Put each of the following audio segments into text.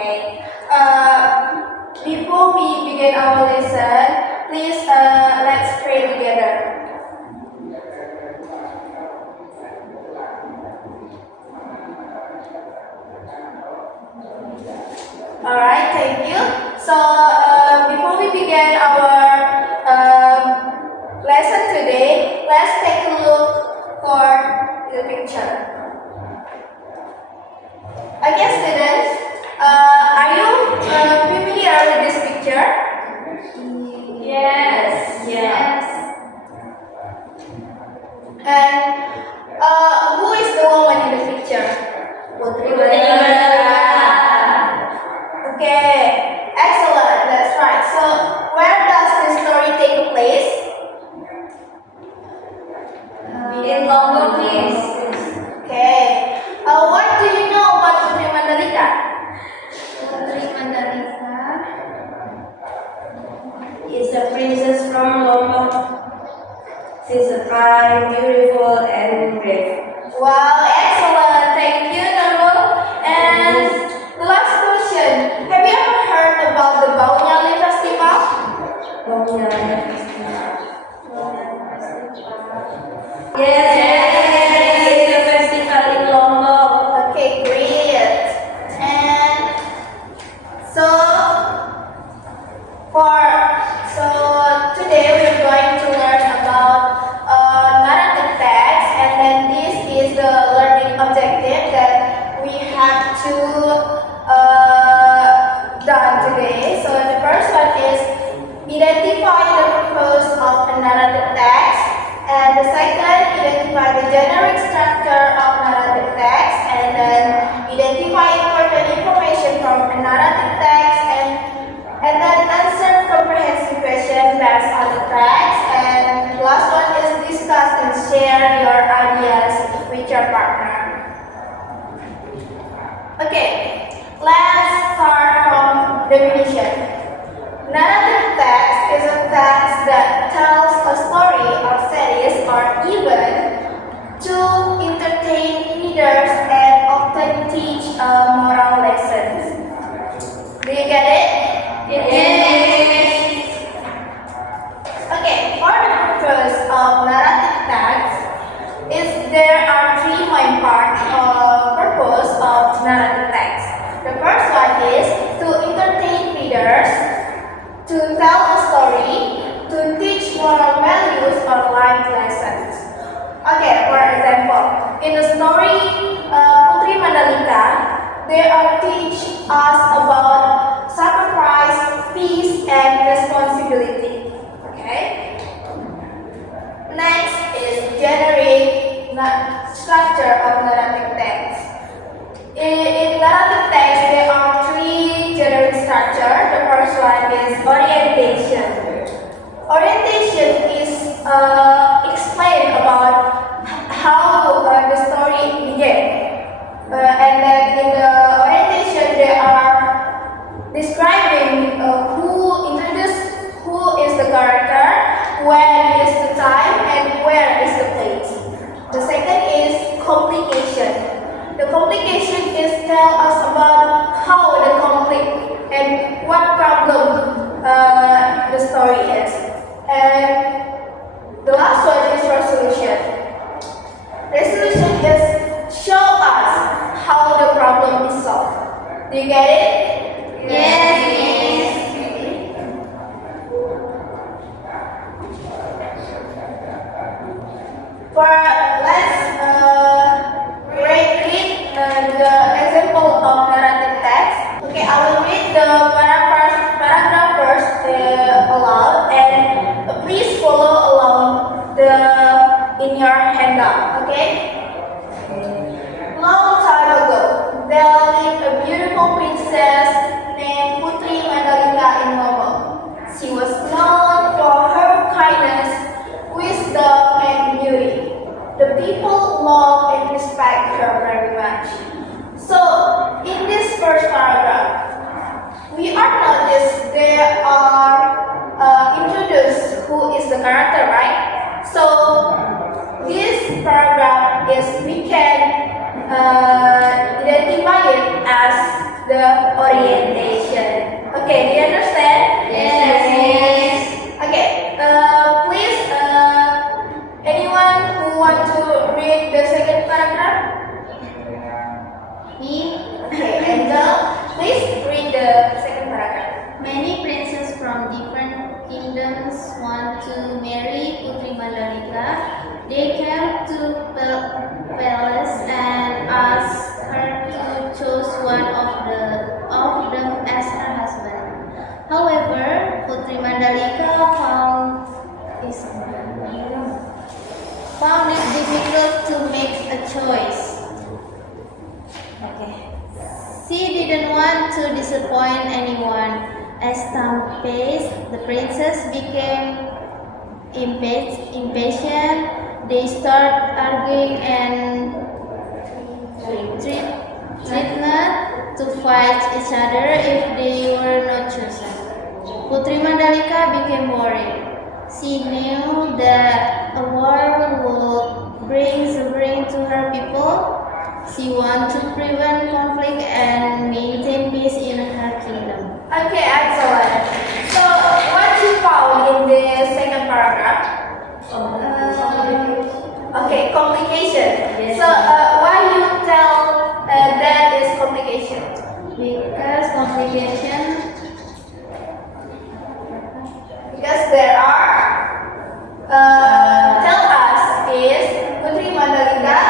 Okay. Before we begin our lesson, please let's pray together. Alright, thank you. So before we begin our lesson today, let's take a look for the picture. Okay, students, are you familiar with this picture? Yes. And who is the woman in the picture? Putri Mandalika. Okay, excellent. That's right. So, where does the story take place? In Lombok, please. Okay. What do you know about Putri Mandalika? Putri Mandalika is a princess from Lombok. She's kind, beautiful, and brave. Wow, excellent. Thank you, Nurul. And the last question. Have you ever heard about the Baunyali Festival? Yes, it's a festival in Lombok. Okay, great. And so today we're going to learn about narrative text, and then this is the learning objective that we have to done today. So the first one is identify the purpose of a narrative text, and the second, identify the generic structure of narrative text, and then identify important information from a narrative text, and then answer comprehensive questions based on the text, and the last one is discuss and share your ideas with your partner. Okay, let's start from definition. Narrative text is a text that tells a story or series or event to entertain readers and often teach moral lessons. Do you get it? Yes. Okay, for the purpose of narrative text, there are three main parts of purpose of narrative text. The first one is to entertain readers, to tell a story, to teach moral values or life lessons. Okay, for example, in the story Putri Mandalika, they are teach us about sacrifice, peace, and responsibility. Okay. Next is generic structure of narrative text. In narrative text, there are three generic structures. The first one is orientation. Orientation is explain about how the story began. And then in the orientation, they are describing who is the character, when is the time, and where is the place. The second is complication. The complication is tell us about how the conflict and what problem the story is. And the last one is resolution. Resolution is show us how the problem is solved. Do you get it? Yes. Let's read the example of narrative text. Okay, I will read the paragraph first aloud, and please follow along in your handout. Okay. Long time ago, there lived a beautiful princess named Putri Mandalika in Lombok. She was known for her kindness, wisdom, and beauty. The people love and respect her very much. So, in this first paragraph, we are noticed there are introduced who is the character, right? So, this paragraph we can identify it as the orientation. Okay, do you understand? Yes. Okay, please, anyone who want to read the second paragraph? Me. Okay, Angel, please read the second paragraph. Many princes from different kingdoms want to marry Putri Mandalika. They came to palace and asked her to choose one of them as her husband. However, Putri Mandalika found it difficult to make a choice. Okay. She didn't want to disappoint anyone. As time passed, the princess became impatient. They started arguing and threatened to fight each other if they were not chosen. Putri Mandalika became worried. She knew that a war would bring suffering to her people. She wanted to prevent conflict and maintain peace in her kingdom. Okay, excellent. So, what you found in the second paragraph? Okay, complication. Yes. So, why you tell that is complication? Because complication, Because there are, tell us is Putri Mandalika,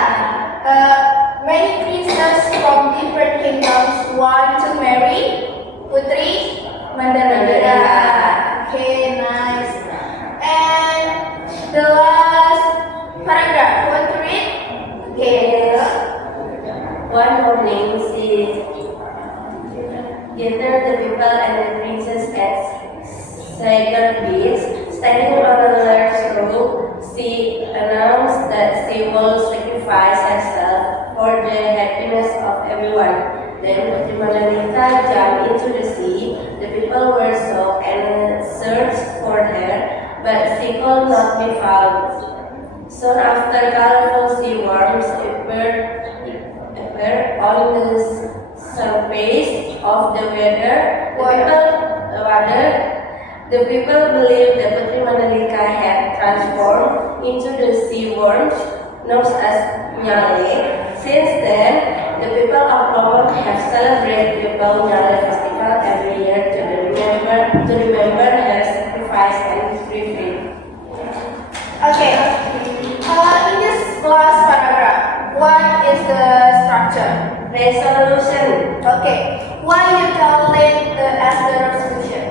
many princes from different kingdoms want to marry Putri Mandalika. Okay, nice. And the last paragraph, want to read? Okay. one morning she gathered the people and the princess at sacred beach. Standing on a large rock, she announced that she will sacrifice herself for the happiness of everyone. Then Putri Mandalika jumped into the sea. The people were shocked and searched for her, but she could not be found. Soon after, colorful sea worms appeared on the surface of the water. The people believed that Putri Mandalika had transformed into the sea worms known as Nyale. Since then, the people of Lombok have celebrated the Bau Nyale festival every year to remember her sacrifice and bravery. Okay. In this last paragraph, what is the structure? Resolution. Okay. Why you tell it as the resolution?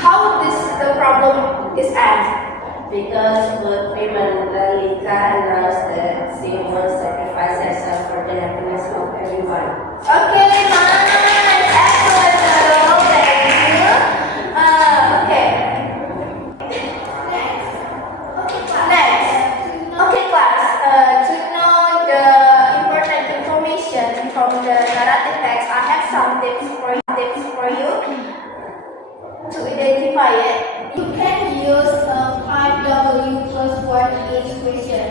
How the problem is asked? Because Putri Mandalika announced that she will sacrifice herself for the happiness of everyone. Okay, nice, excellent, Nurul. Thank you. Okay. Next. Okay, class. To know the important information from the narrative text, I have some tips for you to identify it. You can use 5W plus 1 each question.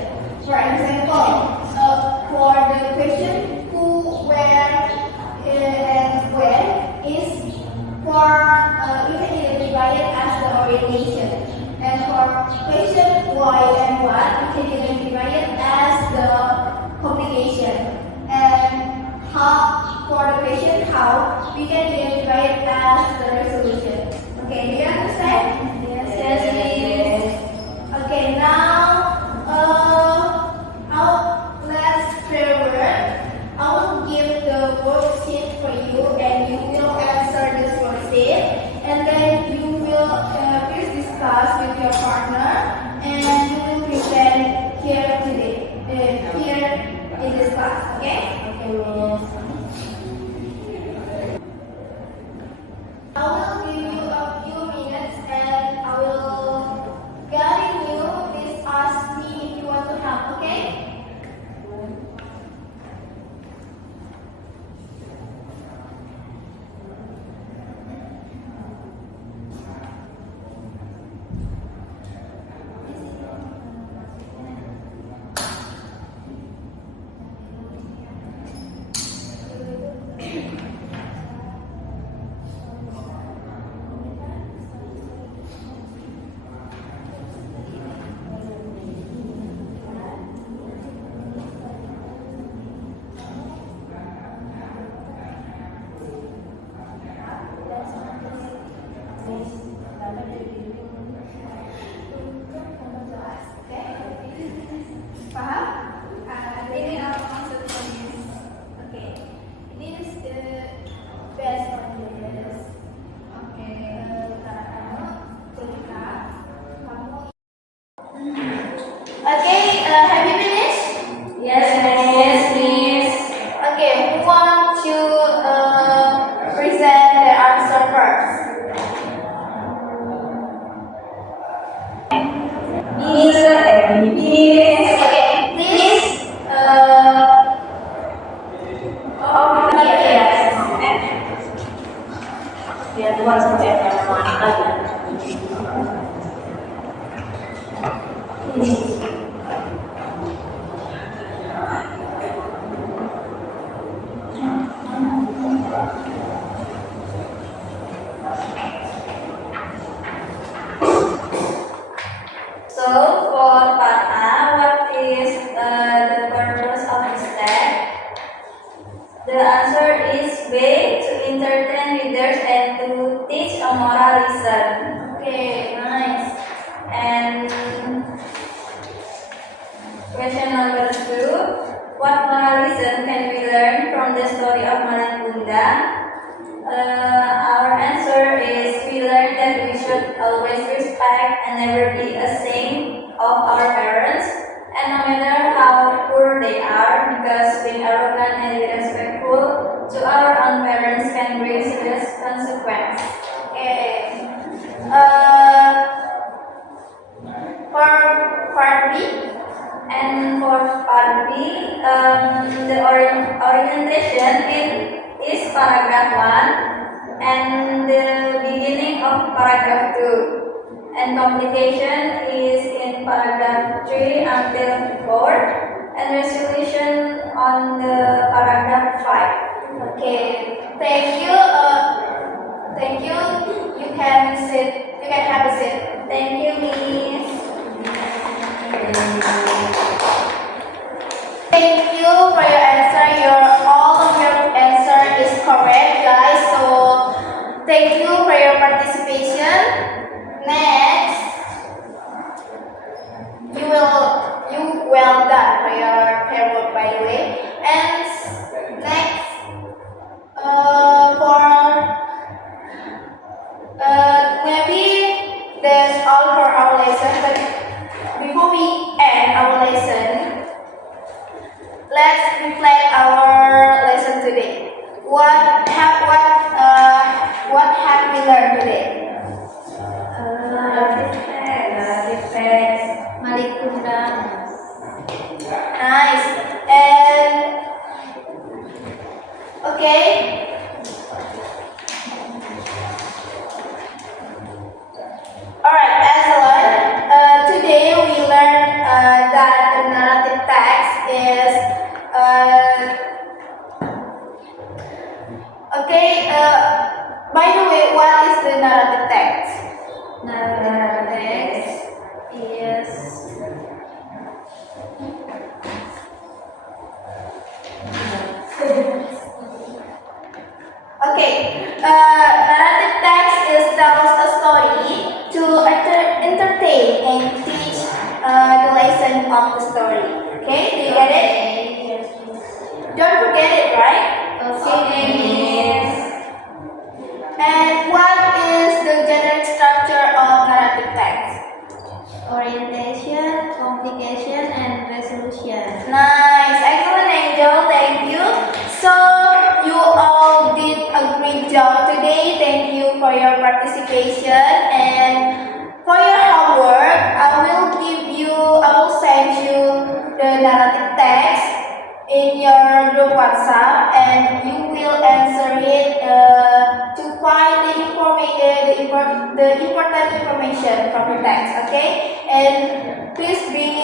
For example, for the question who, where, and when is for you can either divide it as the orientation. And for question why and what, you can either divide it as the complication. And how for the question how, we can either divide it as the resolution. Okay, do you understand? Yes. Okay, now let's forward. I will give the worksheet for you, and you will answer this worksheet, and then you will first discuss with your partner, and you will present here today, here in this class. Okay? Okay. I will give you a few minutes 1 sampai halaman lagi. So for part A, what is the purpose of this text? The answer is B, to entertain readers and to teach a moral lesson. Okay, nice. And question number 2, what moral lesson can we learn from the story of Malin Kundang? Our answer is we learn that we should always respect and never be ashamed of our parents, and no matter how poor they are, because being arrogant and disrespectful to our own parents can bring serious consequences. Okay. For part B, and for part B, the orientation is paragraph 1 and the beginning of paragraph 2, and complication is in paragraph 3 until 4, and resolution on the paragraph 5. Okay, thank you. Thank you. You can sit. You can have a seat. Thank you, Miss. Thank you for your answer. All of your answer is correct, guys. So thank you for your participation. Next, you well done for your paperwork, by the way. And next, maybe that's all for our lesson. But before we end our lesson, let's reflect our lesson today. What have we learned today? Malin Kundang. Nice. And okay. Alright, excellent. Today we learned that the narrative text is by the way, what is the narrative text? Narrative text is narrative text tells a story to entertain and teach the lesson of the story. Okay, do you get it? Yes. Don't forget it, right? Okay. Yes. And what is the generic structure of narrative text? Orientation, complication, and resolution. Nice, excellent, Angel. Thank you. So you all did a great job today. Thank you for your participation and for your homework. I will send you the narrative text in your group WhatsApp, and you will answer it to find the important information from your text. Okay, and please bring